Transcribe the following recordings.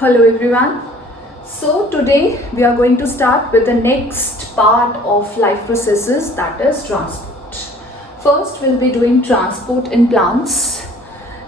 Hello everyone. So today we are going to start with the next part of life processes, that is transport. First we'll be doing transport in plants.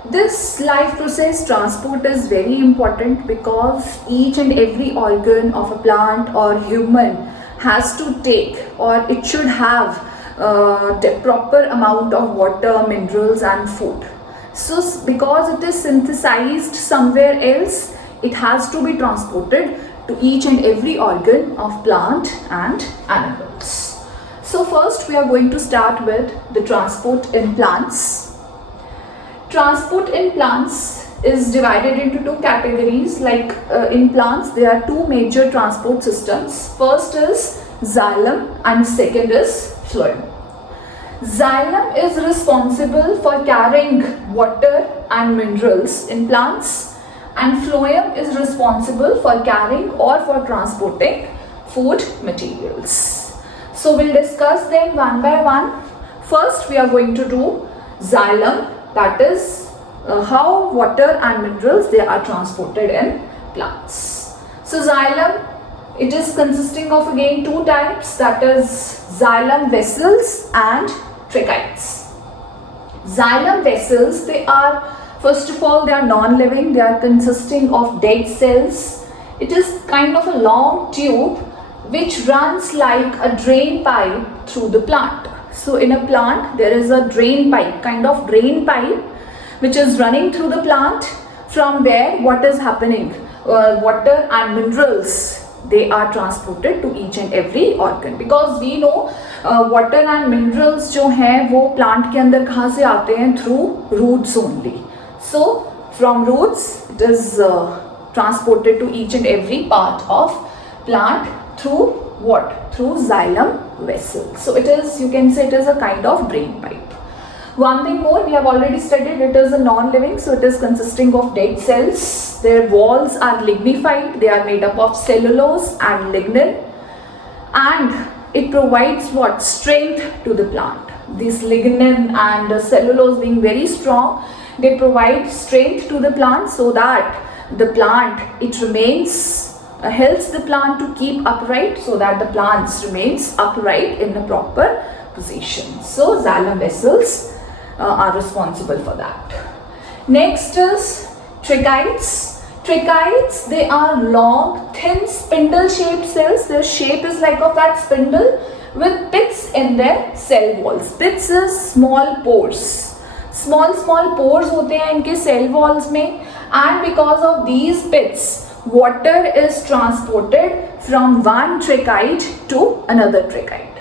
This life process transport is very important because each and every organ of a plant or human has to take, or it should have the proper amount of water, minerals and food. So because it is synthesized somewhere else, it has to be transported to each and every organ of plant and animals. So first we are going to start with the transport in plants. Transport in plants is divided into two categories. In plants there are two major transport systems. First is xylem and second is phloem. Xylem is responsible for carrying water and minerals in plants, and phloem is responsible for carrying or for transporting food materials. So we'll discuss them one by one. First we are going to do xylem, that is how water and minerals they are transported in plants. So xylem, it is consisting of again two types, that is xylem vessels and tracheids. Xylem vessels, they are, first of all, they are non-living. They are consisting of dead cells. It is kind of a long tube which runs like a drain pipe through the plant. So in a plant there is a drain pipe, kind of drain pipe which is running through the plant, from where what is happening, water and minerals, they are transported to each and every organ. Because we know water and minerals जो हैं वो plant के अंदर कहाँ से आते हैं, through roots only. So from roots it is transported to each and every part of plant through what? Through xylem vessel. So it is, you can say it is a kind of drain pipe. One thing more, we have already studied, it is a non-living, so it is consisting of dead cells. Their walls are lignified, they are made up of cellulose and lignin, and it provides what? Strength to the plant. This lignin and cellulose being very strong, they provide strength to the plant so that the plant, it remains, helps the plant to keep upright, so that the plants remains upright in a proper position. So xylem vessels are responsible for that. Next is tracheids. Tracheids, they are long, thin, spindle-shaped cells. Their shape is like of that spindle with pits in their cell walls. Pits is small pores. Small pores होते हैं इनके cell walls में, and because of these pits, water is transported from one tracheid to another tracheid.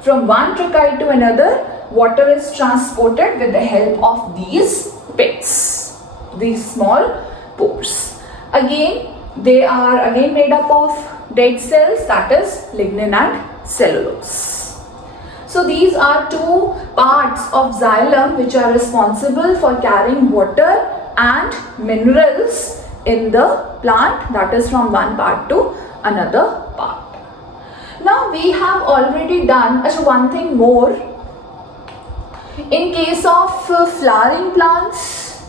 From one tracheid to another, water is transported with the help of these pits, these small pores. Again, they are again made up of dead cells, that is lignin and cellulose. So these are two parts of xylem which are responsible for carrying water and minerals in the plant, that is from one part to another part. Now we have already done one thing more. In case of flowering plants,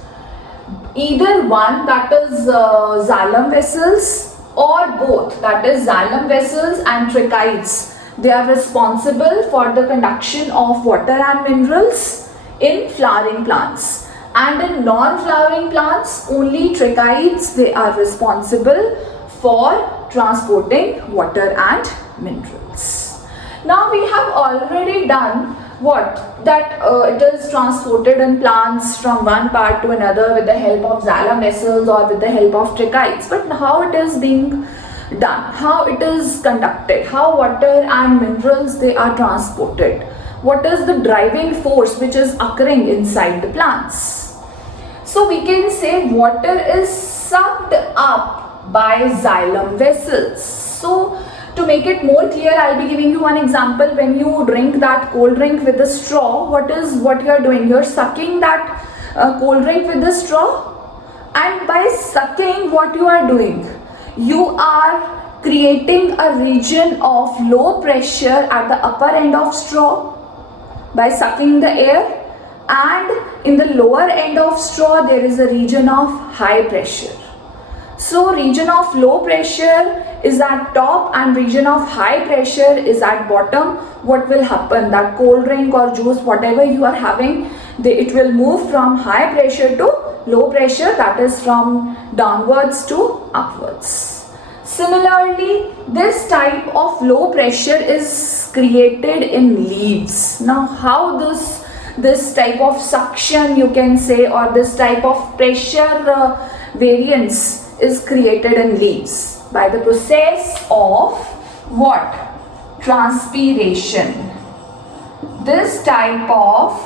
either one, that is xylem vessels, or both, that is xylem vessels and tracheids, they are responsible for the conduction of water and minerals in flowering plants. And in non-flowering plants, only tracheids, they are responsible for transporting water and minerals. Now we have already done what? That it is transported in plants from one part to another with the help of xylem vessels or with the help of tracheids. But how it is being done, how it is conducted, how water and minerals they are transported, what is the driving force which is occurring inside the plants. So we can say water is sucked up by xylem vessels. So to make it more clear, I'll be giving you one example. When you drink that cold drink with a straw, what you are doing? You're sucking that cold drink with the straw, and by sucking, what you are doing? You are creating a region of low pressure at the upper end of straw by sucking the air, and in the lower end of straw there is a region of high pressure. So region of low pressure is at top and region of high pressure is at bottom. What will happen? That cold drink or juice, whatever you are having, it will move from high pressure to low pressure, that is from downwards to upwards. Similarly, this type of low pressure is created in leaves. Now how this type of suction, you can say, or this type of pressure variance is created in leaves? By the process of what? Transpiration. This type of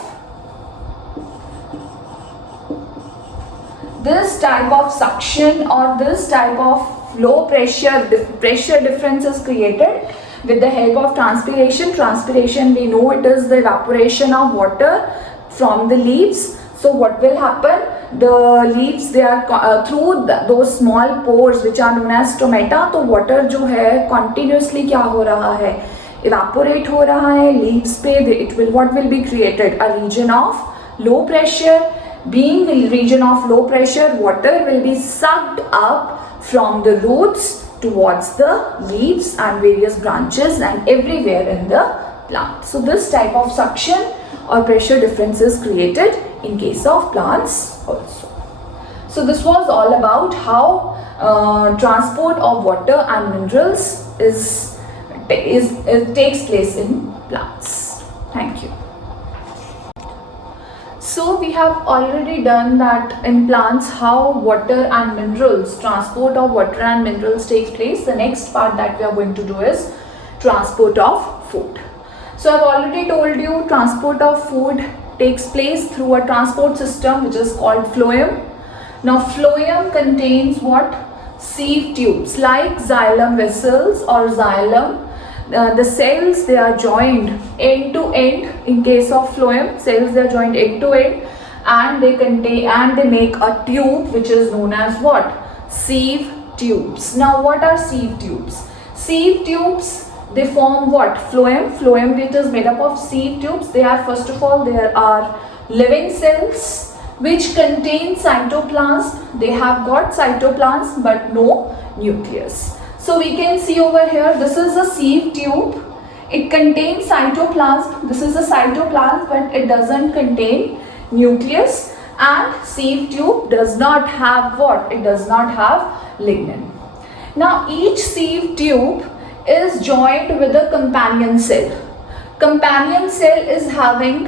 suction or this type of low pressure difference is created with the help of transpiration. Transpiration, we know it is the evaporation of water from the leaves. So what will happen? The leaves, they are through those small pores which are known as stomata. तो water जो है continuously क्या हो रहा है? Evaporate हो रहा है leaves पे. What will be created? A region of low pressure. Being the region of low pressure, water will be sucked up from the roots towards the leaves and various branches and everywhere in the plant. So this type of suction or pressure difference is created in case of plants also. So this was all about how transport of water and minerals takes place in plants. Thank you. So we have already done that in plants how water and minerals, transport of water and minerals takes place. The next part that we are going to do is transport of food. So I've already told you transport of food takes place through a transport system which is called phloem. Now phloem contains what? Sieve tubes like xylem vessels or xylem. The cells, they are joined end to end. In case of phloem, cells, they are joined end to end, and they make a tube which is known as what? Sieve tubes. Now what are sieve tubes? Sieve tubes, they form what? Phloem. Phloem, which is made up of sieve tubes. They are, first of all, there are living cells which contain cytoplasm. They have got cytoplasm but no nucleus. So we can see over here, this is a sieve tube. It contains cytoplasm. This is a cytoplasm, but it doesn't contain nucleus. And sieve tube does not have what? It does not have lignin. Now each sieve tube is joined with a companion cell. Companion cell is having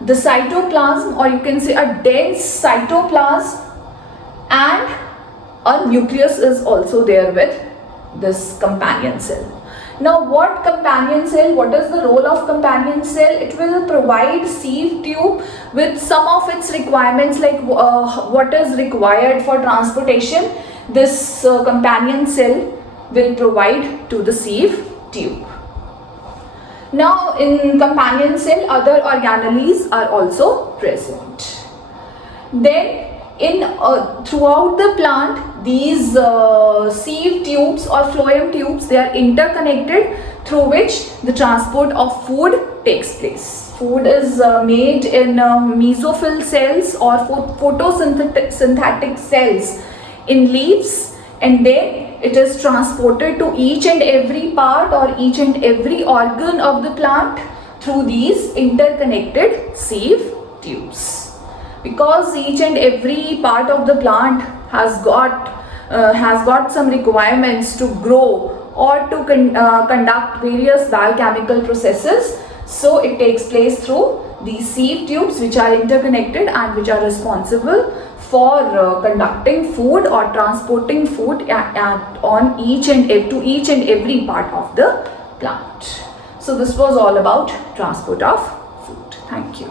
the cytoplasm, or you can say a dense cytoplasm, and a nucleus is also there with this companion cell. Now what companion cell, what is the role of companion cell? It will provide sieve tube with some of its requirements, like what is required for transportation. This companion cell will provide to the sieve tube. Now in companion cell, other organelles are also present. Then throughout the plant, these sieve tubes or phloem tubes, they are interconnected, through which the transport of food takes place. Food is made in mesophyll cells or photosynthetic cells in leaves, and then it is transported to each and every part or each and every organ of the plant through these interconnected sieve tubes. Because each and every part of the plant has got some requirements to grow or to conduct various biochemical processes, so it takes place through these sieve tubes which are interconnected and which are responsible for conducting food or transporting food to each and every part of the plant. So this was all about transport of food. Thank you.